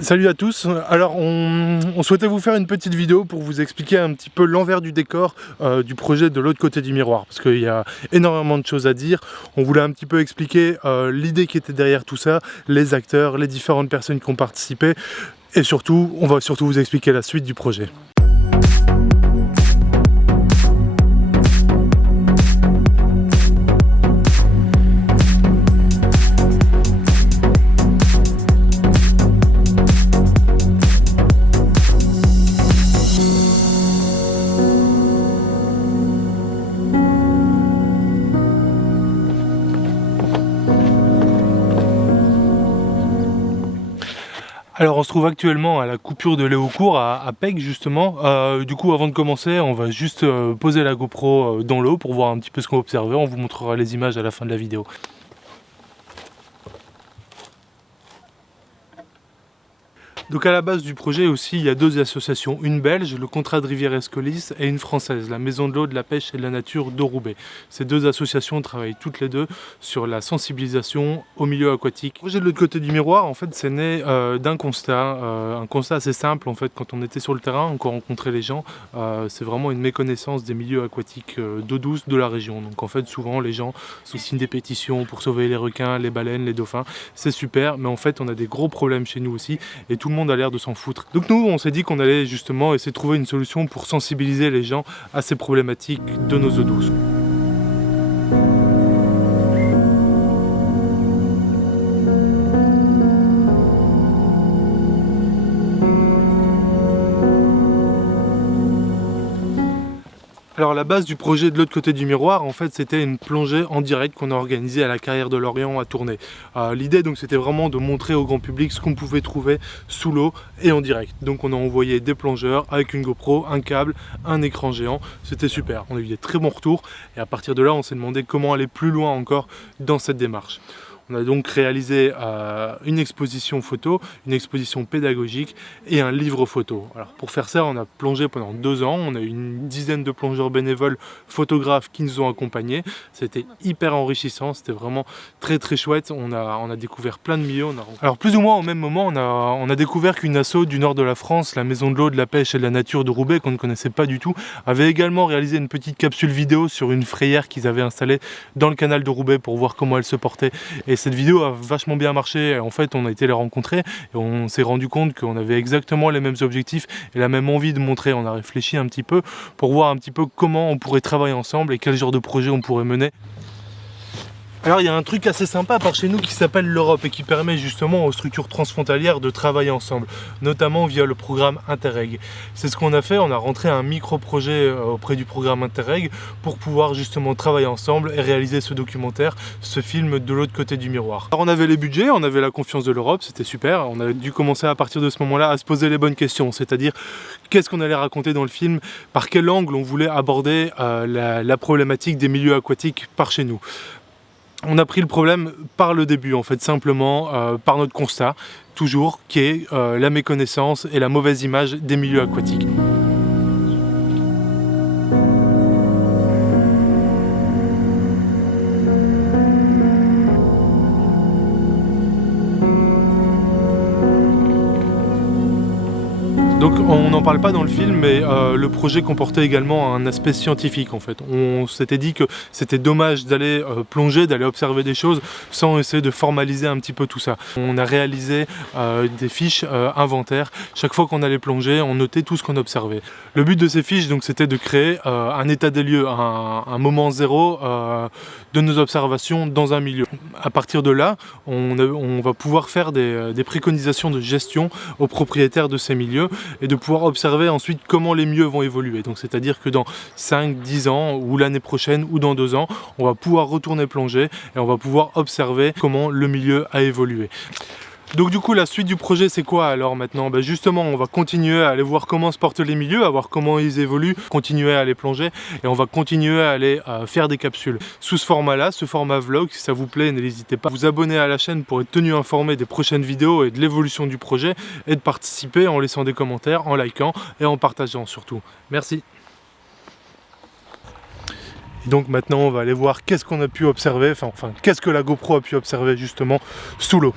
Salut à tous, alors on souhaitait vous faire une petite vidéo pour vous expliquer un petit peu l'envers du décor du projet de l'autre côté du miroir, parce qu'il y a énormément de choses à dire. On voulait un petit peu expliquer l'idée qui était derrière tout ça, les acteurs, les différentes personnes qui ont participé, et surtout, on va surtout vous expliquer la suite du projet. Alors on se trouve actuellement à la coupure de Léaucourt à Peg justement. Du coup avant de commencer on va juste poser la GoPro dans l'eau pour voir un petit peu ce qu'on va observer. On vous montrera les images à la fin de la vidéo. Donc à la base du projet aussi, il y a deux associations, une belge, le Contrat de Rivière Escolis, et une française, la Maison de l'eau, de la pêche et de la nature de Roubaix. Ces deux associations travaillent toutes les deux sur la sensibilisation au milieu aquatique. Le projet de l'autre côté du miroir, en fait, c'est né d'un constat, un constat assez simple en fait. Quand on était sur le terrain, on rencontrait les gens, c'est vraiment une méconnaissance des milieux aquatiques d'eau douce de la région. Donc en fait, souvent les gens signent des pétitions pour sauver les requins, les baleines, les dauphins. C'est super, mais en fait, on a des gros problèmes chez nous aussi, et tout le monde a l'air de s'en foutre. Donc nous on s'est dit qu'on allait justement essayer de trouver une solution pour sensibiliser les gens à ces problématiques de nos eaux douces. Alors la base du projet de l'autre côté du miroir, en fait, c'était une plongée en direct qu'on a organisée à la Carrière de Lorient à Tournai. L'idée donc c'était vraiment de montrer au grand public ce qu'on pouvait trouver sous l'eau et en direct. Donc on a envoyé des plongeurs avec une GoPro, un câble, un écran géant. C'était super, on a eu des très bons retours et à partir de là on s'est demandé comment aller plus loin encore dans cette démarche. On a donc réalisé une exposition photo, une exposition pédagogique et un livre photo. Alors pour faire ça, on a plongé pendant 2 ans, on a eu une dizaine de plongeurs bénévoles, photographes qui nous ont accompagnés. C'était hyper enrichissant, c'était vraiment très très chouette. On a découvert plein de milieux. Alors plus ou moins au même moment, on a découvert qu'une asso du nord de la France, la Maison de l'eau, de la pêche et de la nature de Roubaix, qu'on ne connaissait pas du tout, avait également réalisé une petite capsule vidéo sur une frayère qu'ils avaient installée dans le canal de Roubaix pour voir comment elle se portait. Et cette vidéo a vachement bien marché. En fait, on a été les rencontrer et on s'est rendu compte qu'on avait exactement les mêmes objectifs et la même envie de montrer. On a réfléchi un petit peu pour voir un petit peu comment on pourrait travailler ensemble et quel genre de projet on pourrait mener. Alors il y a un truc assez sympa par chez nous qui s'appelle l'Europe et qui permet justement aux structures transfrontalières de travailler ensemble, notamment via le programme Interreg. C'est ce qu'on a fait, on a rentré un micro-projet auprès du programme Interreg pour pouvoir justement travailler ensemble et réaliser ce documentaire, ce film de l'autre côté du miroir. Alors on avait les budgets, on avait la confiance de l'Europe, c'était super, on a dû commencer à partir de ce moment-là à se poser les bonnes questions, c'est-à-dire qu'est-ce qu'on allait raconter dans le film, par quel angle on voulait aborder la problématique des milieux aquatiques par chez nous. On a pris le problème par le début, en fait, simplement par notre constat, toujours, qui est la méconnaissance et la mauvaise image des milieux aquatiques. Donc on n'en parle pas dans le film, mais le projet comportait également un aspect scientifique en fait. On s'était dit que c'était dommage d'aller plonger, d'aller observer des choses sans essayer de formaliser un petit peu tout ça. On a réalisé des fiches inventaires. Chaque fois qu'on allait plonger, on notait tout ce qu'on observait. Le but de ces fiches donc c'était de créer un état des lieux, un moment zéro de nos observations dans un milieu. À partir de là, on va pouvoir faire des préconisations de gestion aux propriétaires de ces milieux et de pouvoir observer ensuite comment les milieux vont évoluer. Donc c'est-à-dire que dans 5, 10 ans ou l'année prochaine ou dans 2 ans, on va pouvoir retourner plonger et on va pouvoir observer comment le milieu a évolué. Donc du coup la suite du projet c'est quoi alors maintenant? Justement on va continuer à aller voir comment se portent les milieux, à voir comment ils évoluent, continuer à aller plonger et on va continuer à aller faire des capsules. Sous ce format là, ce format vlog, si ça vous plaît n'hésitez pas à vous abonner à la chaîne pour être tenu informé des prochaines vidéos et de l'évolution du projet et de participer en laissant des commentaires, en likant et en partageant surtout. Merci. Et donc maintenant on va aller voir qu'est-ce qu'on a pu observer, enfin qu'est-ce que la GoPro a pu observer justement sous l'eau.